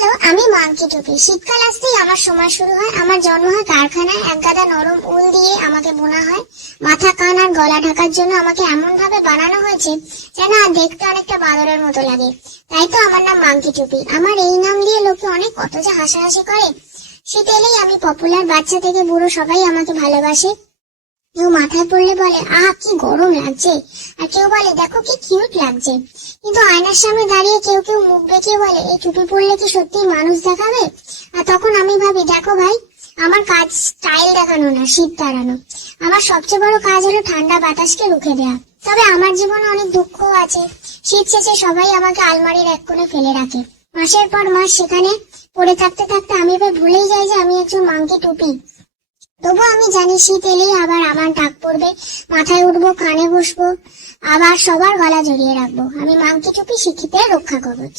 Hello, আমি monkey টুপি। শীতকাল আসতেই আমার সময় শুরু হয়। আমার জন্ম হয় কারখানায়। এক গাদা নরম উল দিয়ে আমাকে বোনা হয়। মাথা, কান আর গলা ঢাকার জন্য আমাকে এমন ভাবে বানানো হয়েছে যেন দেখতে অনেকটা বাদরের মতো লাগে। তাই তো আমার নাম মাংকি টুপি। আমার এই নাম দিয়ে লোকে অনেক কত যে হাসাহাসি করে। শীত এলেই আমি পপুলার, বাচ্চা থেকে বুড়ো সবাই আমাকে ভালোবাসে। কেউ মাথায় পড়লে বলে, আহা কি গরম লাগছে, আর কেউ বলে দেখো কি কিউট লাগছে। কিন্তু আয়নার সামনে দাঁড়িয়ে কেউ কেউ মুখ বেঁকিয়ে বলে, এই টুপি পরলে কি সত্যি মানুষ দেখাবে? আর তখন আমি ভাবি, দেখো ভাই, আমার কাজ স্টাইল দেখানো না, শীত তাড়ানো। আমার সবচেয়ে বড় কাজ হলো ঠান্ডা বাতাসকে রুখে দেয়া। তবে আমার জীবনে অনেক দুঃখ আছে। শীত শেষে সবাই আমাকে আলমারির এক কোণে ফেলে রাখে। মাসের পর মাস সেখানে পড়ে থাকতে থাকতে আমি এবার ভুলেই যাই যে আমি একজন মাংকি টুপি। তবু আমি জানি শীত এলেই আবার আমার ডাক পড়বে, মাথায় উঠবো, কানে বসবো, আবার সবার গলা জড়িয়ে রাখবো। আমি মাংকি টুপি, শিক্ষিতের রক্ষা কবচ।